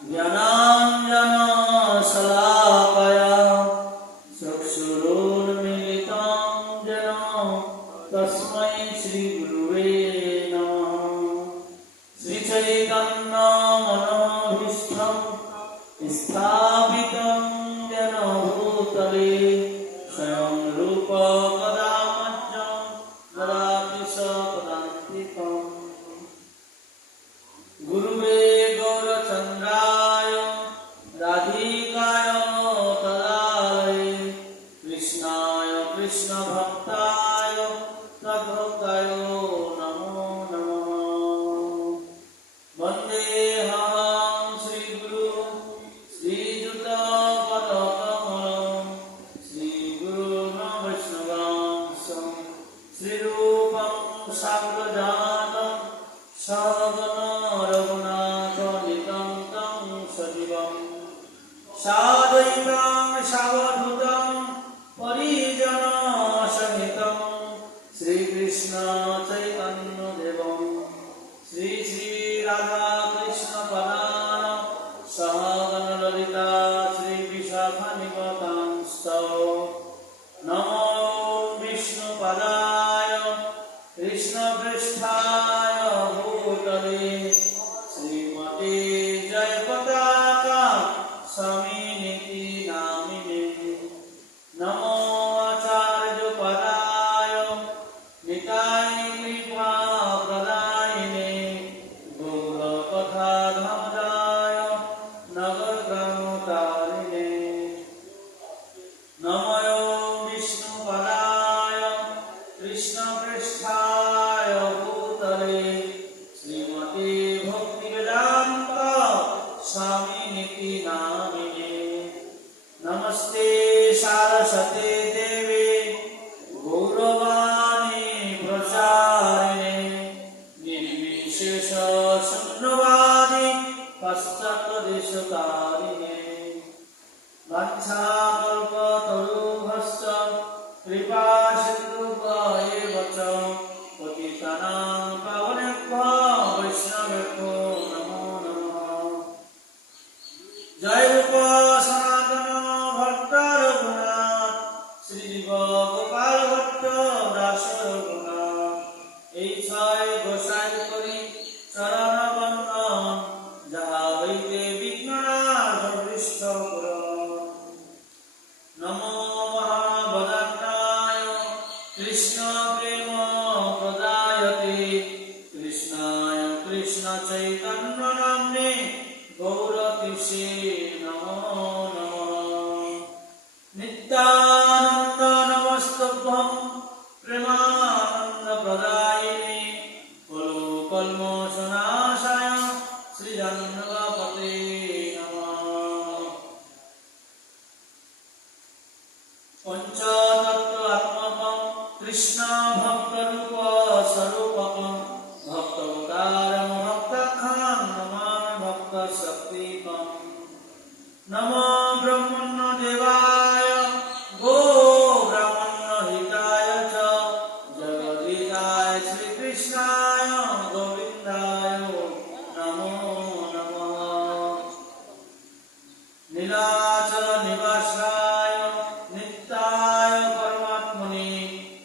ज्ञानाञ्जनशलाकया चक्षुरुन्मीलितं येन तस्मै श्रीगुरुवे नमः। श्रीचैतन्यमनोभीष्टं स्थापितं येन भूतले स्वयं रूप कदा मह्यं ददाति सपदान्तिकम्। गुरुवे गौरचन्द्राय राधिकाय तदालये कृष्णाय कृष्णभक्ताय तद्भक्ताय नमो नमः। वन्देऽहं श्रीगुरु श्रीयुतपदकमलं श्रीगुरून् वैष्णवांशं श्रीरूपं साग्रजातं रघुनाथनितं तं सजीवं साद्वैतं सावधूतं परिजनसहितं श्रीकृष्ण चैतन्यदेवं श्री राधाकृष्णपदान् सहगणललिता श्रीविशाखानिपतांश्च। नमो विष्णुपदाय कृष्णपृष्ठाय भूतले श्रीमते जयपताका स्वामिनिति नामिने। नमो आचार्यपदाय निताय कृपाप्रदायिने गौरकथाधमदाय नगरग्रामतारिणे। नमो विष्णुपदाय कृष्णपृष्ठाय भूतले श्रीमते भक्तिवेदान्त स्वामिनिति नामिने। नमस्ते सारस्वते देवे गौरवाणी प्रचारिणे निर्विशेष शून्यवादी पाश्चात्यदेशतारिणे। वाञ्छाकल्पतरुभ्यश्च कृपासिन्धुभ्येव च पतितानां पावनेभ्यो वैष्णवेभ्यो नमो नमः। जय रूप सनातन भक्त रघुनाथ श्रीजीव गोपाल भट्ट दास रघुनाथ। এই ছয় গোসাই করি চরণ বন্দন যাহা হইতে বিঘ্ননাশ দৃষ্ট করুন। নমো মহাবদান্তায় কৃষ্ণ প্রেম প্রদায়তে কৃষ্ণায় কৃষ্ণ চৈতন্য নাম্নে গৌরতিষে নমো নমঃ। নিত্যানন্দ নমস্তভ্যং প্রেমানন্দ প্রদায়িনে কলো কল্মষনাশায় শ্রীজন্মপতে নমঃ। পঞ্চতত্ত্বাত্মকং কৃষ্ণ ভক্তরূপ স্বরূপকং ভক্তাবতারং ভক্তাখ্যাং নমামি ভক্ত শক্তিকং। নমো ব্রহ্মণ্য দেবায় গো ব্রাহ্মণ্য হিতায় চ জগদ্ধিতায় শ্রীকৃষ্ণায় গোবিন্দায় নমো নমঃ। নীলাচল নিবাসায় নিত্যায় পরমাত্মনে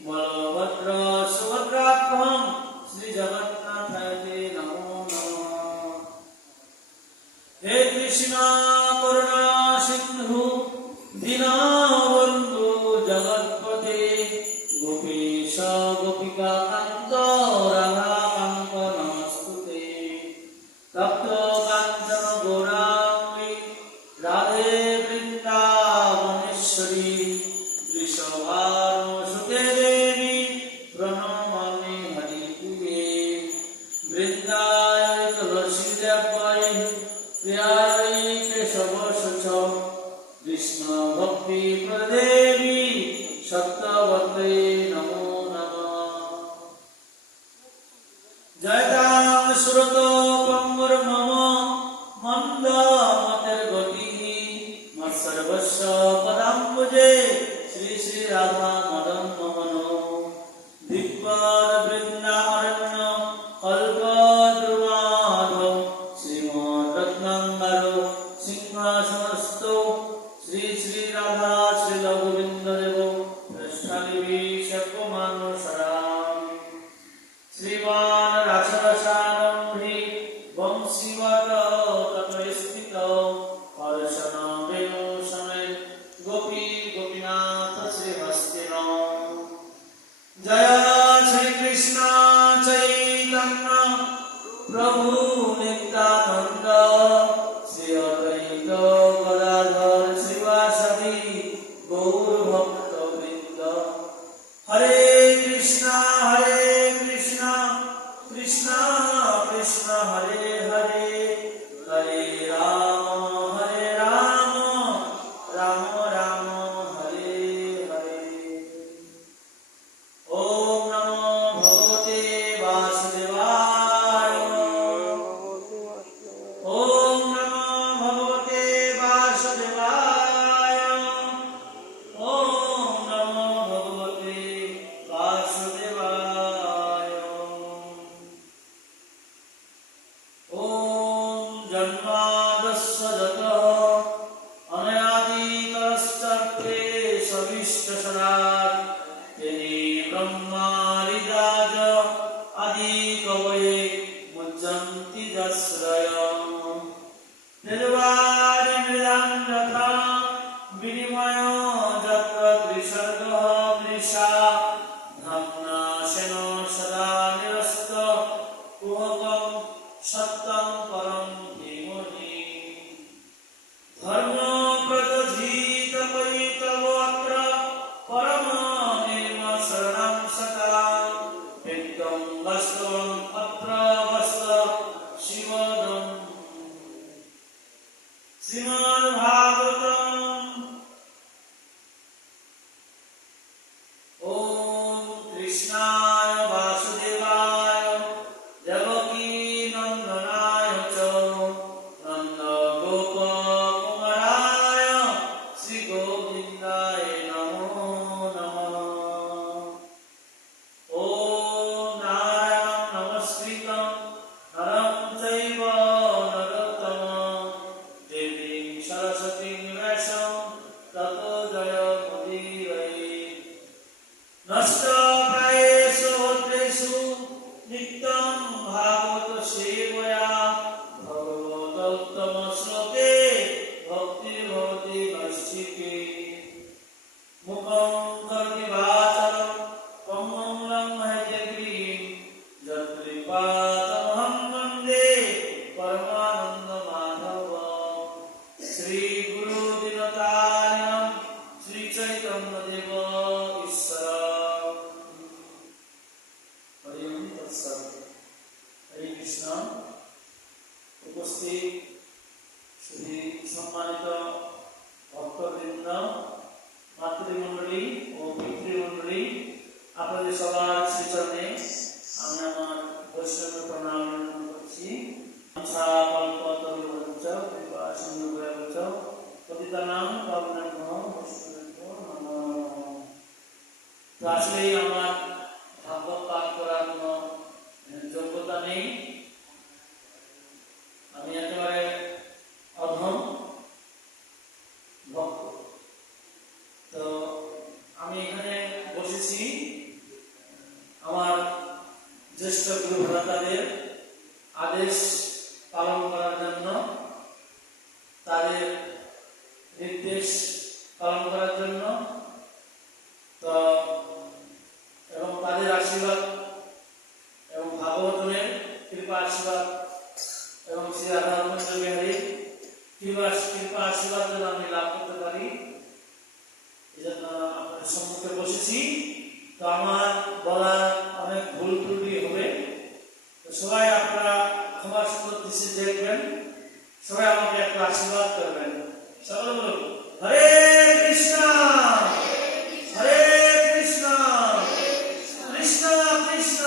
বলভদ্র সুভদ্রাভ্যং শ্রীজগন্নাথায় নমো নমঃ। হে কৃষ্ণ করুণা সিন্ধু দীনবন্ধু জগৎপতে গোপীশ গোপিকা কান্ত রাধাকান্ত নমস্তুতে। তপ্ত কাঞ্চন গৌরাঙ্গী রাধে বৃন্দাবনেশ্বরী বৃষভানুসুতে দেবী প্রণমামি হরিপ্রিয়ে। বৃন্দায় তুলসী দেবায় প্রিয়ায় কেশবশুচ কৃষ্ণ ভক্তি প্রদেবী সত্যবতে নমো নমঃ। জয়তাং শ্রুত পঙ্গুর্মম মন্দ মতের গতি মৎসর্বস্ব পদাম্বুজে শ্রী শ্রী রাধা মদন মোহন। দিব্যদ বৃন্দারণ্য কল্পদ্রুমাধ শ্রীমদ্ রত্নাঙ্গার সিংহাসনস্থ শ্রী শ্রী রাধা শ্রীল গোবিন্দ দেব পৃষ্ঠালিবি সর্বমানুষরাম শ্রীমান রাসরসারম্ভি বংশীবত ততস্থিত হর্ষণ বেণু সমেত গোপী গোপীনাথ শ্রীহস্তিন জয় শ্রী কৃষ্ণ চৈতন্য প্রভু নিত্যানন্দ শ্রী অদ্বৈত গদাধর শ্রীবাসাদি গৌর ভক্তবৃন্দ হরে কৃষ্ণ কৃষ্ণ কৃষ্ণ হরে হরে হরে রাম রাম রাম হরে হরে ওম নমো ভগবতে বাসুদেবায় ওম নমো ভগবতে বাসুদেবায় ওম নমো ভগবতে বাসুদেবায় ওম জন্মাদস্য যতঃ অনাদিতরশ্চার্থে সবিষ্টসরাট তেনে ব্রহ্মারিদাজ আদি কবয়ে মুজ্জন্তি যশ্রয়ম নির্বাণে মৃদাং যথা বিনিময় যত্র ত্রিসর্গঃ মৃষা ধাম্না সেন সদা নিরস্ত কুহকম সত্যং পরম ধীমহি ধর্ম প্রদধীত পৈতব অত্র পরম নির্মশরণং সকাম বিদ্যং বাস্তবং অত্র বস্ত শিবদম শ্রীমদ্ ভাগবতম ওম কৃষ্ণায় বাসুদেবায় দেবকী নন্দনায় চ নন্দ গোপ কুমারায় শ্রী গোবিন্দায় নমো নমঃ ওম নারায়ণং নমস্কৃত্যং নরং চৈব নরোত্তমং দেবীং সরস্বতীং ব্যাসং ততো জয়মুদীরয়ে নষ্টপ্রায়েষু ভদ্রেষু নিত্যং ভাগবত সেবয়া ভগবতোত্তম শ্লোকে ভক্তির্ভবতি নৈষ্ঠিকে মুখং কरोति वाचालं পঙ্গং লঙ্ঘয়তে যৎকৃপাতমহং বন্দে পরমানন্দমাধবম শ্রী গুরু দীনতারিণম শ্রী চৈতন্য দেব ঈশ্বর হরি ওম তৎসৎ হরে কৃষ্ণ উপস্থিত শ্রী সম্মানিত ভক্তবৃন্দ মাতৃমণ্ডলী ও পিতৃমণ্ডলী আপনাদের সবার শ্রীচরণে আমি আমার বৈষ্ণব প্রণাম নিবেদন করছি কল্পতরুভ্যশ্চ কৃপা সিন্ধুভ্যশ্চ পতিতানাং পাবনেভ্যো বৈষ্ণবেভ্যো নমো নমঃ। তো আসলেই আমার ভাগবত পাঠ করার কোনো যোগ্যতা নেই, আমি একেবারে অধম ভক্ত। তো আমি এখানে বসেছি আমার জ্যেষ্ঠ গুরু ভ্রাতাদের আদেশ পালন করার জন্য, তাদের নির্দেশ পালন করার জন্য, তো এবং তাদের আশীর্বাদ এবং ভাগবতের কৃপা আশীর্বাদ এবং শ্রী রাধারমণ বিহারীর কৃপা আশীর্বাদ যেন আমি লাভ করতে পারি, এই জন্য আপনাদের সম্মুখে বসেছি। তো আমার বলার অনেক ভুল ত্রুটি হবে, তো সবাই আপনারা ক্ষমা সুন্দর দৃষ্টি দেখবেন, সবাই আমাকে একটু আশীর্বাদ করবেন। সকলে বলুন হরে কৃষ্ণ হরে কৃষ্ণ কৃষ্ণ কৃষ্ণ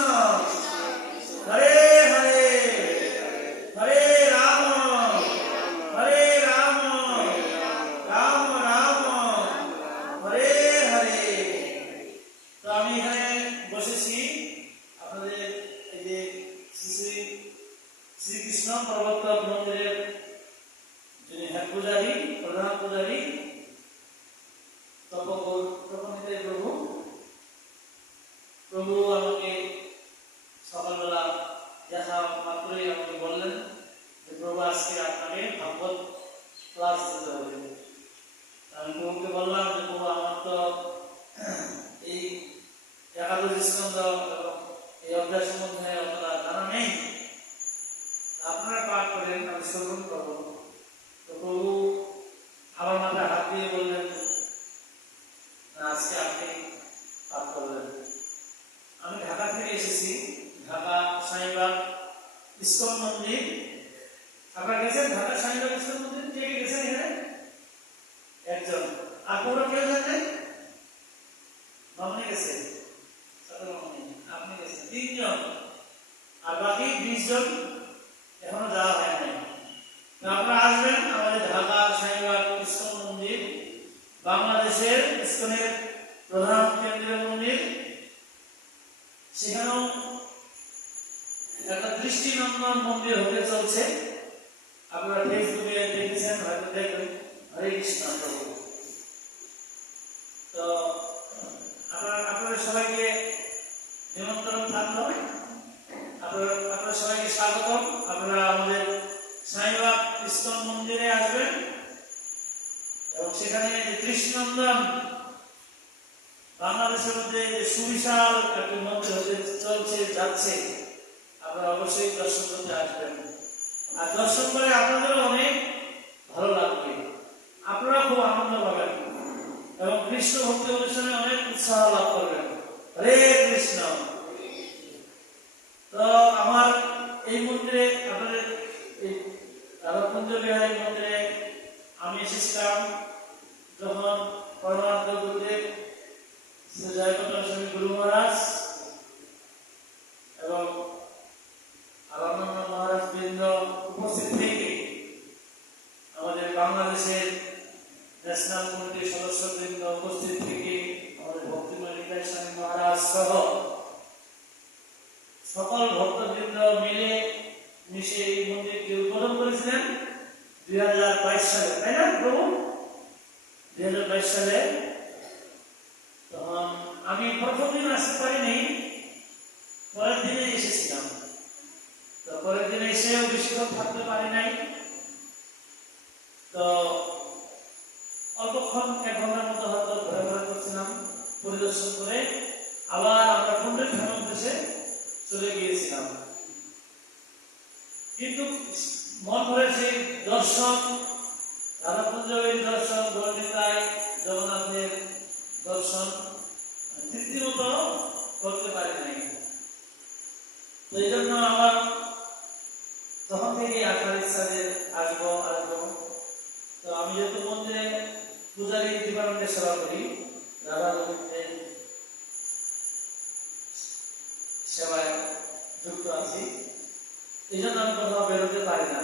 হরে হরে হরে রাম রাম রাম হরে হরে। তো আমি এখানে বসেছি আপনাদের এই যে শ্রীকৃষ্ণ প্রবর্তক মন্দিরের যিনি হেড আজকে আপনাকে ভাগবত ক্লাস দিতে হবে। আমি প্রভুকে বললাম যে প্রভু আমার তো এই একাদশ স্কন্ধ এই অধ্যায় সম্বন্ধে অতটা জানা নেই, আপনারা পাঠ করেন, আমি শ্রবণ করবো। তো প্রভু আমার মাথায় হাত দিয়ে বললেন, আজকে আপনি পাঠ করবেন। আমি ঢাকা থেকে এসেছি, ঢাকা শাহীবাগ ইস্কন মন্দির। আপনারা গেছেন ঢাকা শাহীবাগ ইস্কন মন্দির? কে কে গেছেন এখানে? একজন। আর কোনো কেউ জানেন? মামনি গেছে, আপনি গেছেন, 3 জন, আর বাকি 20 জন এখনো যাওয়া হয় নাই। আপনারা আসবেন আমাদের ঢাকা শাহীবাগ ইস্কন মন্দির, বাংলাদেশের ইস্কনের প্রধান কেন্দ্রীয় মন্দির। সেখানেও একটা দৃষ্টিনন্দন মন্দির হতে চলছে। আপনারা ফেসবুকে দেখেছেন, হয়তো দেখবেন। হরে কৃষ্ণ। তো আপনাদের সবাইকে নিমন্ত্রণ থাকলো, আপনারা সবাইকে স্বাগতম। আপনারা আমাদের শাহীবাগ ইস্কন মন্দিরে আসবেন এবং সেখানে যে দৃষ্টিনন্দন বাংলাদেশের মধ্যে যে সুবিশাল একটি মন্দির হতে চলছে যাচ্ছে, আপনারা অবশ্যই দর্শন করতে আসবেন। আর দর্শন করে আপনাদেরও অনেক ভালো লাগবে, আপনারা খুব আনন্দ পাবেন এবং কৃষ্ণ ভক্তি অনুষ্ঠানে অনেক উৎসাহ লাভ করবেন। হরে কৃষ্ণ। তো আমার এই মন্দিরে, আপনাদের এই রাধাকুঞ্জ বিহারী মন্দিরে আমি এসেছিলাম যখন পরমানন্দ গুরুদেব শ্রী জয়প্রকাশ স্বামী গুরু মহারাজ এবং আনন্দ মহারাজ বৃন্দ উপস্থিত থেকে আমাদের বাংলাদেশের ন্যাশনাল কমিটির সদস্য বৃন্দ উপস্থিত থেকে আমাদের ভক্তিময় নিতাই স্বামী মহারাজ সহ সকল ভক্তবৃন্দ মিলে মিশে এই মন্দিরটি উদ্বোধন করেছিলেন 2022 সালে, তাই না প্রভু? 2022 সালে। তখন আমি প্রথম দিন আসতে পারিনি, পরের দিনে এসেছিলাম। তো পরের দিনে এসেও বেশিক্ষণ থাকতে পারি নাই। তো অল্পক্ষণ 1 ঘন্টার মতো হয়তো ঘোরাঘুরা করছিলাম, পরিদর্শন করে আবার আমরা পুনরুদ্ধার উদ্দেশ্যে চলে গিয়েছিলাম। কিন্তু মন ভরে সেই দর্শন, রাধাকুঞ্জের দর্শন, গৌরনিতাই জগন্নাথের দর্শন তৃপ্তিমত করতে পারি নাই। তো এই জন্য আমার তখন থেকে আসার ইচ্ছা যে আসবো। তো আমি যেহেতু মন্দিরে পূজারী ডিপার্টমেন্টের সেবা করি, রাধা গোবিন্দের সেবায় যুক্ত আছি, এই জন্য আমি কোথাও বেরোতে পারি না।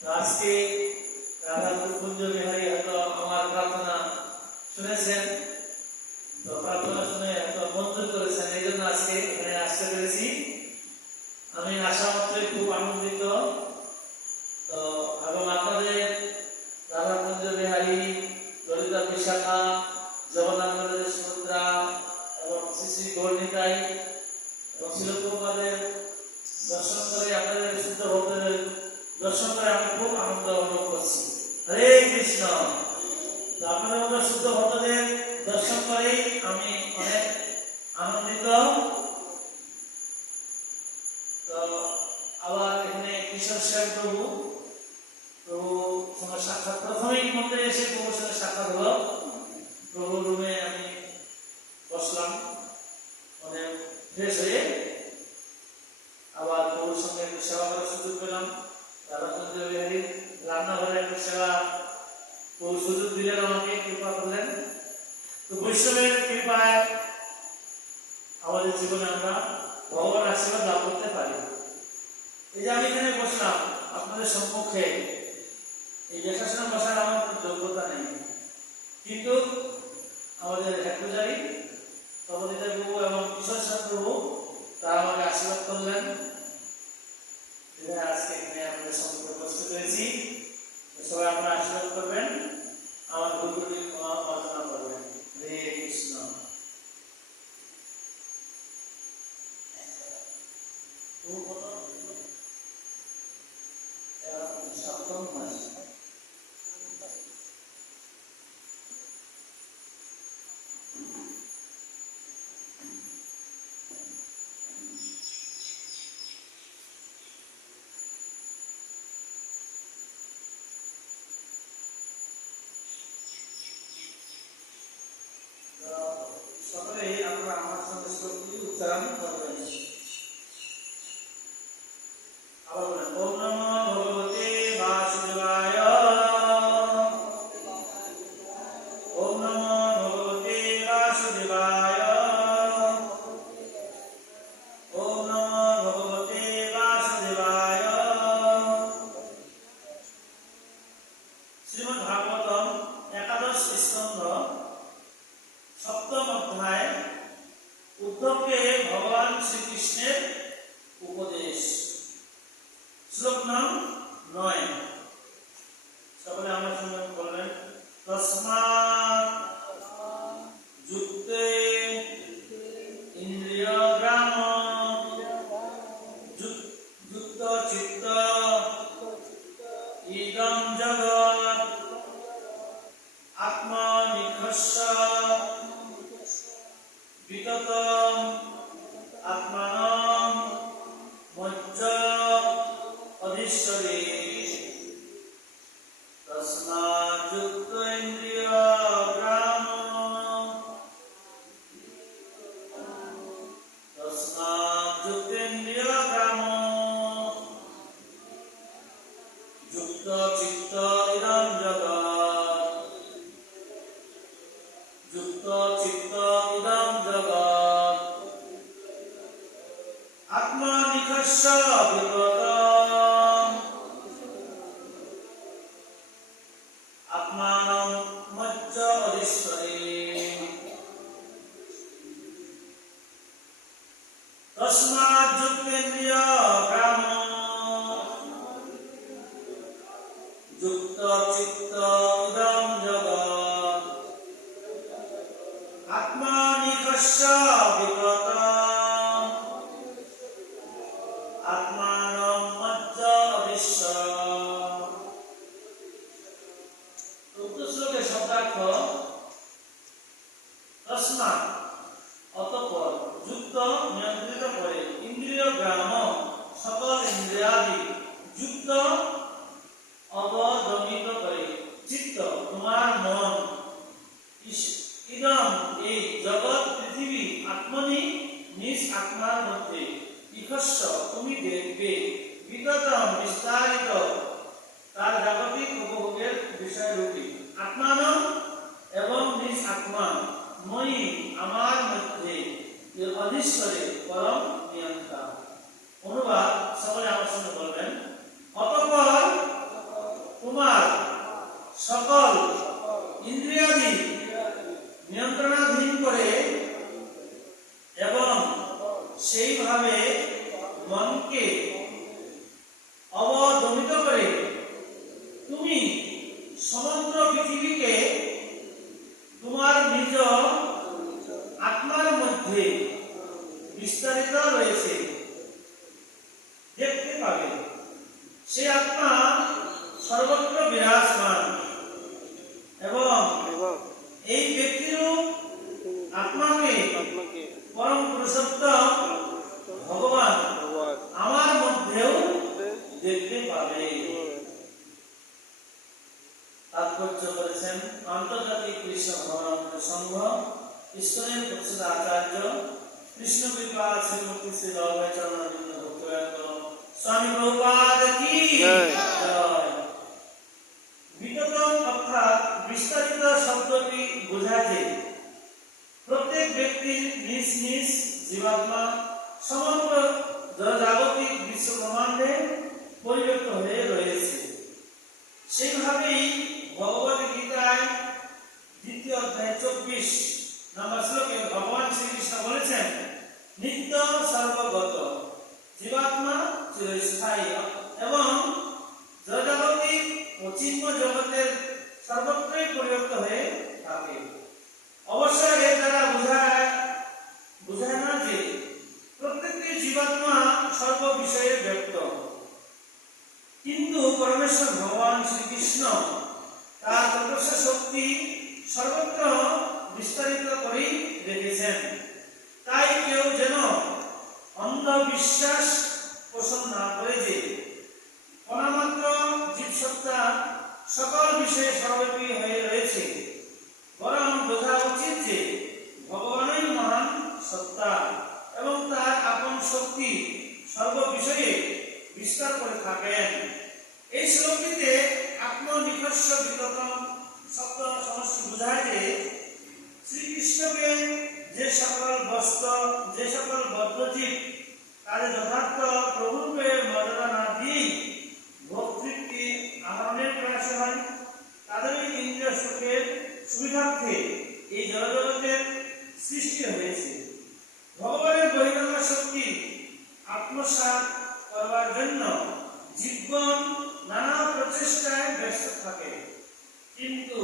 তো আজকে রাধা কুঞ্জ বিহারী হয়তো আমার প্রার্থনা শুনেছেন, তো প্রার্থনা শুনে হয়তো মঞ্জুর করেছেন, এই জন্য আজকে এখানে আসতে পেরেছি। আমি আসা মাত্রই খুব আনন্দিত। তো এবং আপনাদের রাধা কুঞ্জ বিহারী, ললিতা বিশাখা, জগন্নাথ সুভদ্রা এবং শ্রী শ্রী গৌরনিতাই এবং শিলপ্রপাদের দর্শন করে, আপনাদের শুদ্ধ ভক্তদের দর্শন করে আমি খুব আনন্দ অনুভব করছি। হরে কৃষ্ণ। তো আপনাদের মতো শুদ্ধ ভক্তদের দর্শন করেই আমি অনেক আনন্দিত। তো আবার এখানে কিশোর সেন প্রভুর সঙ্গে সাক্ষাৎ, প্রথমেই মন্দিরে এসে প্রভুর সঙ্গে সাক্ষাৎ হলো। প্রভুর রুমে আমি বসলাম, অনেক ফ্রেশ হয়ে আবার প্রভুর সঙ্গে একটু সেবা করার সুযোগ পেলাম। রাধাকুঞ্জ বিহারীর রান্নাঘরে একটু সেবা প্রভু সুযোগ দিলেন, আমাকে কৃপা করলেন। তো বৈষ্ণবের কৃপায় আমাদের জীবনে আমরা ভগবান আশীর্বাদ লাভ করতে পারি। এই যে আমি এখানে বসলাম আপনাদের সম্মুখে, এই দেখাশোনা বসার আমার কোনো যোগ্যতা নেই, কিন্তু আমাদের হেড পূজারী তপদিতা প্রভু এবং কিশোর সেন প্রভু তারা আমাকে আশীর্বাদ করলেন। আজকে এখানে আমাদের সম্মুখে উপস্থিত হয়েছি। সবাই আপনারা আশীর্বাদ করবেন, আমার গুরুগুলি অর্চনা করবেন। হরে কৃষ্ণ। প্রথম নয়। সকলে আপনারা আমার সঙ্গে শ্লোকটি উচ্চারণ করবেন। আবার বলেন, ওম নমো ভগবতে বাসুদেবায়। ওম নমো ভগবতে বাসুদেবায়। ওম নমো ভগবতে বাসুদেবায়। শ্রীমদ্ ভাগবতম একাদশ স্কন্ধ সপ্তম অধ্যায় উদ্ধবকে ভগবান শ্রীকৃষ্ণের উপদেশ। শ্লোক নাম 9। সকলে আমার সঙ্গে বলবেন, তস্মাৎ যুক্তে ইন্দ্রিয় গ্রাম যুক্ত চিত্ত ইদং জগৎ আত্মা নিখস্য বিগতম আত্মানম মজ্জ অধীশ্বরে। তস্মাৎ যুক্ত ইন্দ্রিয় গ্রাম তস্মাৎ যুক্ত ইন্দ্রিয় গ্রাম যুক্ত চিত্ত ইদং জগৎ যুক্ত চিত্ত ইদং জগৎ আত্মা নিখস্য বিগতম আত্মানম মজ্জ অধীশ্বরে। তস্মাৎ যুক্তেন্দ্রিয় গ্রাম যুক্ত চিত্ত ইদং জগৎ আত্মা নিখস্য বিগতম আত্মানম মজ্জ অধীশ্বরে। উক্ত শ্লোকের শব্দার্থ, তস্মাৎ অতঃপর, যুক্ত নিয়ন্ত্রিত করে, ইন্দ্রিয় গ্রাম সকল ইন্দ্রিয়াদি, যুক্ত অবদমিত করে, চিত্ত তোমার মন, ইদম এই জগৎ পৃথিবী, আত্মনি নিজ আত্মার মধ্যে, ইখস্য তুমি দেখবে, বিগতম বিস্তারিত তার জাগতিক উপভোগের বিষয়রূপী, আত্মানম এবং নিজ আত্মা, মই আমার মধ্যে, অধীশ্বরে পরম নিয়ন্তা। অনুবাদ সকলে আমার সঙ্গে বলবেন, অতঃপর তোমার সকল ইন্দ্রিয়াদি নিয়ন্ত্রণাধীন করে এবং সেইভাবে মনকে অবদমিত করে তুমি সমগ্র পৃথিবীকে তোমার নিজ আত্মার মধ্যে বিস্তারিত রয়েছে দেখতে পাবে। সে আত্মা সর্বত্র বিরাজমান এবং এই ব্যক্তিরূপ আত্মাকে পরম পুরুষোত্তম ভগবান আমার মধ্যেও দেখতে পাবে। তাৎপর্য করেছেন আন্তর্জাতিক কৃষ্ণ ভগবান সংঘ, ঈশ্বরের প্রসিদ্ধ আচার্য কৃষ্ণ কৃপা শ্রীমূর্তি শ্রী রাধাই চরণারবিন্দ ভক্তবৃন্দ, স্বামী প্রভুপাদ কি জয়। বিগতম অর্থাৎ বিস্তারিত শব্দটি বোঝায় যে প্রত্যেক ব্যক্তির নিজ নিজ জীবাত্মা সমগ্র জড়জাগতিক বিশ্ব ব্রহ্মাণ্ডে পরিব্যাপ্ত হয়ে রয়েছে। সেইভাবেই ভগবদ গীতায় 2য় অধ্যায় 24 নম্বর শ্লোকে ভগবান শ্রীকৃষ্ণ বলেছেন, নিত্য সর্বগত জীবাত্মা চিরস্থায়ী এবং জড়জাগতিক ও চিন্ময় জগতের সর্বত্রই পরিব্যাপ্ত হয়ে থাকে। অবশ্যই এর দ্বারা বোঝায় না যে প্রত্যেকটি জীবাত্মা সর্ব বিষয়ে ব্যক্ত। কিন্তু পরমেশ্বর ভগবান শ্রীকৃষ্ণ তার তপস্যা শক্তি সর্বত্র বিস্তারিত করে রেখেছেন। তাই কেউ যেন অন্ধবিশ্বাস পোষণ না করে যে অনামাত্র জীবসত্তা সকল বিষয়ে সর্বব্যাপী হয়ে রয়েছে, বরং বোঝা উচিত যে ভগবানই মহান সত্তা এবং তার আপন শক্তি সর্ব বিষয়ে বিস্তার করে থাকেন। এই শ্লোকটিতে আত্মনিকর্ষ বিগতম শব্দ সমষ্টি বোঝায় যে শ্রীকৃষ্ণকে যে সকল বদ্ধজীব তাদের যথার্থ প্রভুরূপে মর্যাদা না দিয়ে ভোক্তৃপ্তি আহরণের প্রয়াসে হয়, তাদেরই ইন্দ্রিয় সুখের সুবিধার্থে এই জড়জগতের সৃষ্টি হয়েছে। ভগবানের বহিরাঙ্গ শক্তি আত্মসাৎ করবার জন্য জীবন নানা প্রচেষ্টায় ব্যস্ত থাকে, কিন্তু